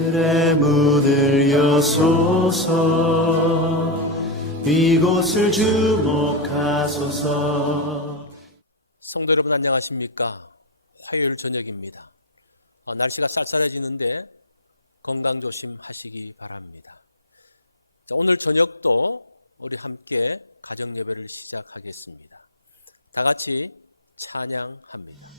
그래 문을 여소서 이곳을 주목하소서. 성도 여러분 안녕하십니까? 화요일 저녁입니다. 날씨가 쌀쌀해지는데 건강 조심하시기 바랍니다. 자, 오늘 저녁도 우리 함께 가정 예배를 시작하겠습니다. 다 같이 찬양합니다.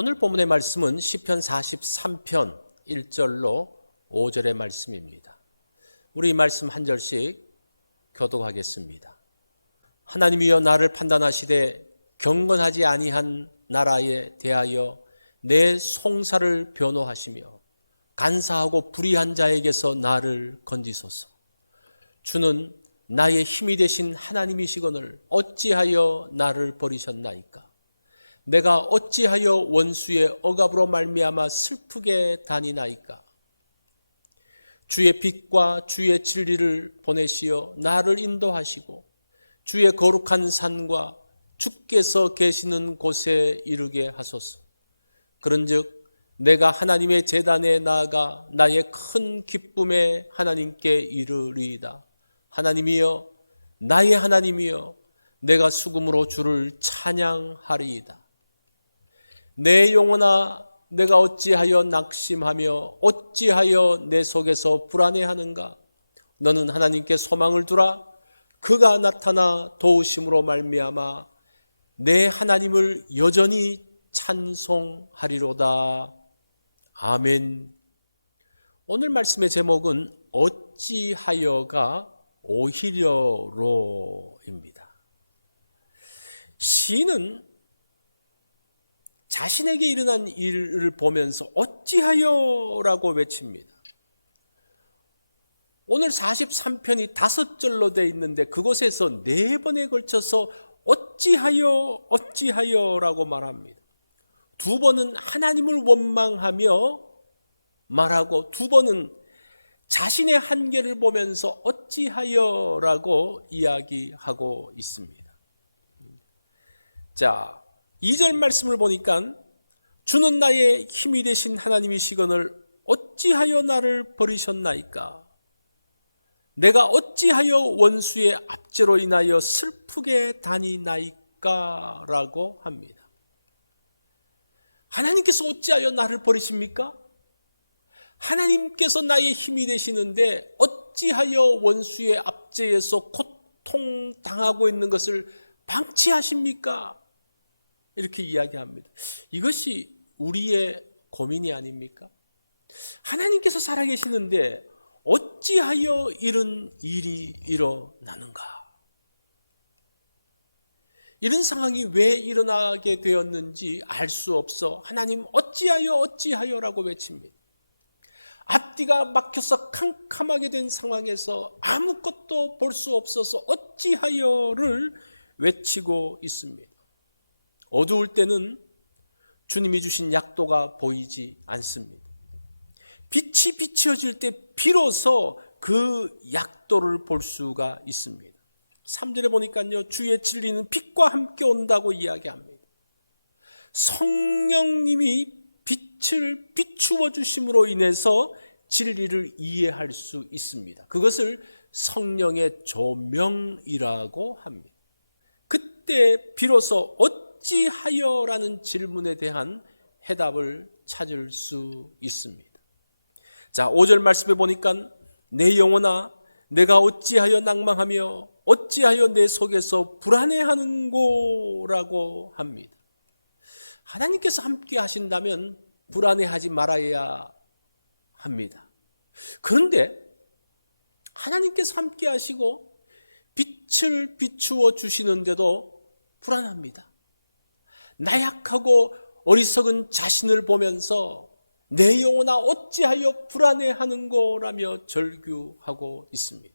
오늘 본문의 말씀은 시편 43편 1절로 5절의 말씀입니다. 우리 이 말씀 한 절씩 교독하겠습니다. 하나님이여 나를 판단하시되 경건하지 아니한 나라에 대하여 내 송사를 변호하시며 간사하고 불의한 자에게서 나를 건지소서. 주는 나의 힘이 되신 하나님이시거늘 어찌하여 나를 버리셨나이까. 내가 어찌하여 원수의 억압으로 말미암아 슬프게 다니나이까? 주의 빛과 주의 진리를 보내시어 나를 인도하시고 주의 거룩한 산과 주께서 계시는 곳에 이르게 하소서. 그런즉 내가 하나님의 제단에 나아가 나의 큰 기쁨에 하나님께 이르리이다. 하나님이여, 나의 하나님이여, 내가 수금으로 주를 찬양하리이다. 내 영혼아, 내가 어찌하여 낙심하며 어찌하여 내 속에서 불안해하는가? 너는 하나님께 소망을 두라. 그가 나타나 도우심으로 말미암아 내 하나님을 여전히 찬송하리로다. 아멘. 오늘 말씀의 제목은 어찌하여가 오히려로입니다. 시인은 자신에게 일어난 일을 보면서 어찌하여라고 외칩니다. 오늘 43편이 5절로 되어 있는데 그곳에서 4번에 걸쳐서 어찌하여라고 말합니다. 2번은 하나님을 원망하며 말하고 2번은 자신의 한계를 보면서 어찌하여라고 이야기하고 있습니다. 자, 2절 말씀을 보니까 주는 나의 힘이 되신 하나님이시거늘 어찌하여 나를 버리셨나이까? 내가 어찌하여 원수의 압제로 인하여 슬프게 다니나이까? 라고 합니다. 하나님께서 어찌하여 나를 버리십니까? 하나님께서 나의 힘이 되시는데 어찌하여 원수의 압제에서 고통당하고 있는 것을 방치하십니까? 이렇게 이야기합니다. 이것이 우리의 고민이 아닙니까? 하나님께서 살아계시는데 어찌하여 이런 일이 일어나는가? 이런 상황이 왜 일어나게 되었는지 알 수 없어 하나님 어찌하여라고 외칩니다. 앞뒤가 막혀서 캄캄하게 된 상황에서 아무것도 볼 수 없어서 어찌하여를 외치고 있습니다. 어두울 때는 주님이 주신 약도가 보이지 않습니다. 빛이 비춰질 때 비로소 그 약도를 볼 수가 있습니다. 3절에 보니까요, 주의 진리는 빛과 함께 온다고 이야기합니다. 성령님이 빛을 비추어 주심으로 인해서 진리를 이해할 수 있습니다. 그것을 성령의 조명이라고 합니다. 그때 비로소 어찌하여라는 질문에 대한 해답을 찾을 수 있습니다. 자, 5절 말씀에 보니까 내 영혼아, 내가 어찌하여 낭망하며 어찌하여 내 속에서 불안해하는고라고 합니다. 하나님께서 함께 하신다면 불안해하지 말아야 합니다. 그런데 하나님께서 함께 하시고 빛을 비추어 주시는데도 불안합니다. 나약하고 어리석은 자신을 보면서 내 영혼아 어찌하여 불안해하는고라며 절규하고 있습니다.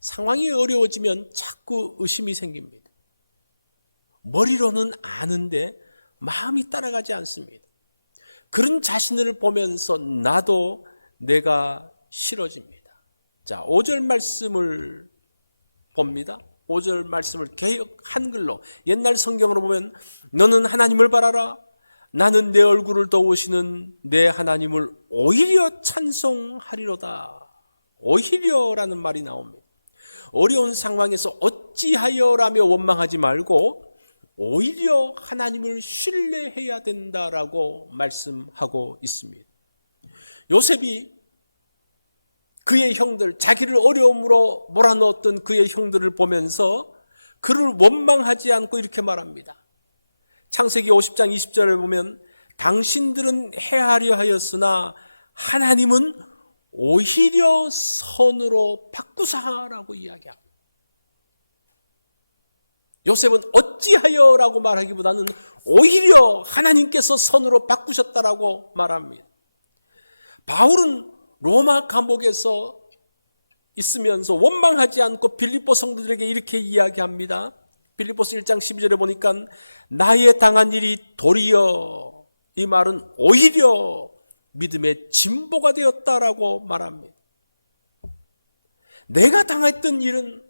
상황이 어려워지면 자꾸 의심이 생깁니다. 머리로는 아는데 마음이 따라가지 않습니다. 그런 자신을 보면서 나도 내가 싫어집니다. 자, 5절 말씀을 봅니다. 5절 말씀을 개역 한글로 옛날 성경으로 보면 너는 하나님을 바라라. 나는 내 얼굴을 도우시는 내 하나님을 오히려 찬송하리로다. 오히려라는 말이 나옵니다. 어려운 상황에서 어찌하여라며 원망하지 말고 오히려 하나님을 신뢰해야 된다라고 말씀하고 있습니다. 요셉이 그의 형들, 자기를 어려움으로 몰아넣었던 그의 형들을 보면서 그를 원망하지 않고 이렇게 말합니다. 창세기 50장 20절을 보면 당신들은 해하려 하였으나 하나님은 오히려 선으로 바꾸사라고 이야기합니다. 요셉은 어찌하여라고 말하기보다는 오히려 하나님께서 선으로 바꾸셨다라고 말합니다. 바울은 로마 감옥에서 있으면서 원망하지 않고 빌립보 성도들에게 이렇게 이야기합니다. 빌립보서 1장 12절에 보니까 나의 당한 일이 도리어, 이 말은 오히려 믿음의 진보가 되었다라고 말합니다. 내가 당했던 일은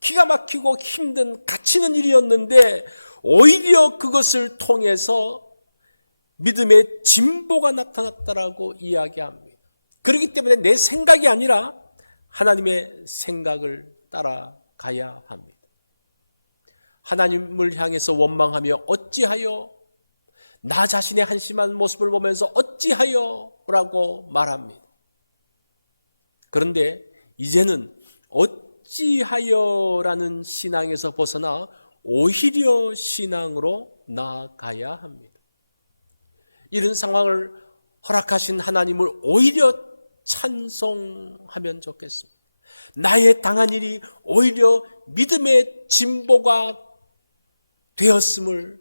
기가 막히고 힘든 갇히는 일이었는데 오히려 그것을 통해서 믿음의 진보가 나타났다라고 이야기합니다. 그렇기 때문에 내 생각이 아니라 하나님의 생각을 따라가야 합니다. 하나님을 향해서 원망하며 어찌하여, 나 자신의 한심한 모습을 보면서 어찌하여 라고 말합니다. 그런데 이제는 어찌하여라는 신앙에서 벗어나 오히려 신앙으로 나아가야 합니다. 이런 상황을 허락하신 하나님을 오히려 찬송하면 좋겠습니다. 나의 당한 일이 오히려 믿음의 진보가 되었음을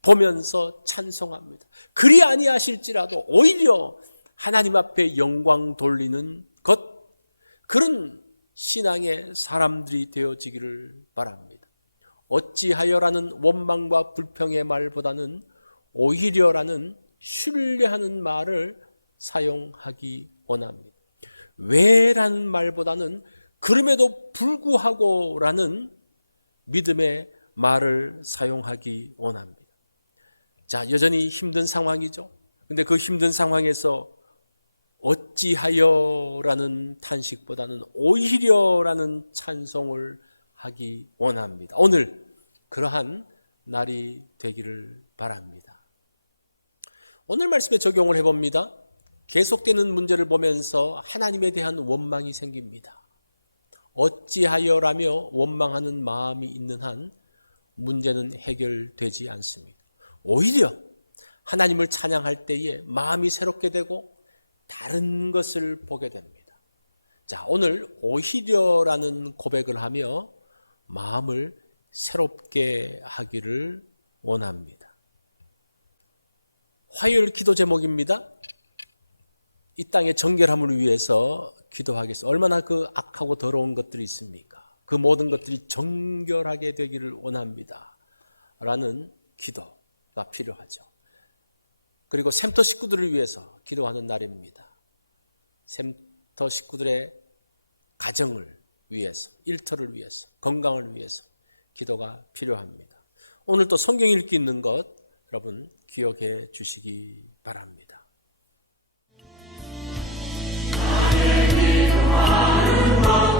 보면서 찬송합니다. 그리 아니하실지라도 오히려 하나님 앞에 영광 돌리는 것, 그런 신앙의 사람들이 되어지기를 바랍니다. 어찌하여라는 원망과 불평의 말보다는 오히려라는 신뢰하는 말을 사용하기 원합니다. 왜라는 말보다는 그럼에도 불구하고라는 믿음의 말을 사용하기 원합니다. 자, 여전히 힘든 상황이죠. 근데 그 힘든 상황에서 어찌하여라는 탄식보다는 오히려라는 찬송을 하기 원합니다. 오늘 그러한 날이 되기를 바랍니다. 오늘 말씀에 적용을 해봅니다. 계속되는 문제를 보면서 하나님에 대한 원망이 생깁니다. 어찌하여라며 원망하는 마음이 있는 한 문제는 해결되지 않습니다. 오히려 하나님을 찬양할 때에 마음이 새롭게 되고 다른 것을 보게 됩니다. 자, 오늘 오히려라는 고백을 하며 마음을 새롭게 하기를 원합니다. 화요일 기도 제목입니다. 이 땅의 정결함을 위해서 기도하겠습니다. 얼마나 그 악하고 더러운 것들이 있습니까? 그 모든 것들이 정결하게 되기를 원합니다. 라는 기도가 필요하죠. 그리고 샘터 식구들을 위해서 기도하는 날입니다. 샘터 식구들의 가정을 위해서, 일터를 위해서, 건강을 위해서 기도가 필요합니다. 오늘 또 성경 읽기 있는 것 여러분 기억해 주시기 바랍니다. 나의 기도하는 마음